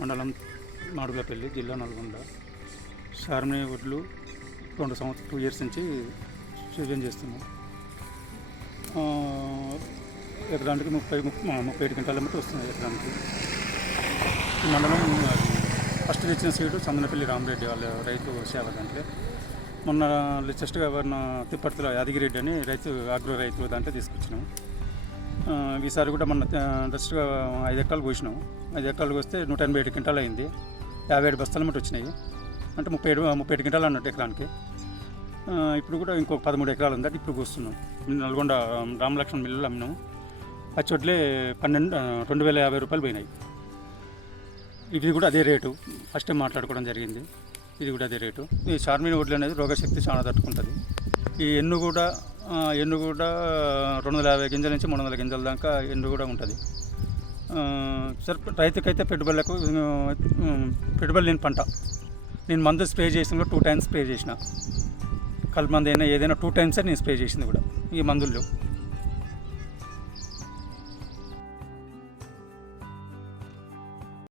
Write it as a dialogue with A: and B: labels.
A: మండలం మాడుగులపల్లి జిల్లా నల్గొండ. షార్మనీ వడ్లు రెండు సంవత్సరం టూ ఇయర్స్ నుంచి సూచన చేస్తున్నాం. ఎకరానికి ముప్పై ముప్పై ముప్పై ఏడు గంటల మట్టి వస్తుంది ఎకరానికి. మండలం ఫస్ట్ తెచ్చిన సీటు చందనపల్లి రామరెడ్డి వాళ్ళ రైతు సేవ దాంట్లో. మొన్న లేటెస్ట్గా ఎవరిన తిప్పర్తిలో యాదగిరెడ్డి అని రైతు అగ్రో రైతు దాంట్లో తీసుకొచ్చినాం. ఈసారి కూడా మొన్న జస్ట్ ఐదు ఎకరాలు పోసినాం ఐదు ఎకరాలు వస్తే నూట ఎనభై ఏడు క్వింటాలు అయింది. యాభై ఏడు బస్తాలు మట్టి వచ్చినాయి. అంటే ముప్పై ఏడు ముప్పై ఏడు క్వింటాలు అన్నట్టు ఎకరానికి. ఇప్పుడు కూడా ఇంకొక పదమూడు ఎకరాలు ఉంది? ఇప్పుడు కూస్తున్నాం. నల్గొండ రామలక్ష్మణ్ మిల్లులు అమ్మినాం. పచ్చొడ్లే పన్నెండు రెండు వేల యాభై రూపాయలు పోయినాయి. ఇది కూడా అదే రేటు. ఫస్ట్ టైం మాట్లాడుకోవడం జరిగింది. ఇది కూడా అదే రేటు. ఈ చార్మిని వడ్లు అనేది రోగశక్తి చాలా తట్టుకుంటుంది. ఈ ఎన్ను కూడా ఎండు ఎన్ను కూడా రెండు వందల యాభై గింజల నుంచి మూడు వందల గింజల దాకా ఎన్ను కూడా ఉంటుంది. ఆ, సరే రైతుకైతే పెట్టుబడులకు పెట్టుబడి లేని పంట. నేను మందు స్ప్రే చేసిన కూడా టూ టైమ్స్ స్ప్రే చేసిన. కలుపు మందు అయినా ఏదైనా టూ టైమ్స్ నేను స్ప్రే చేసింది కూడా ఈ మందుల్లో.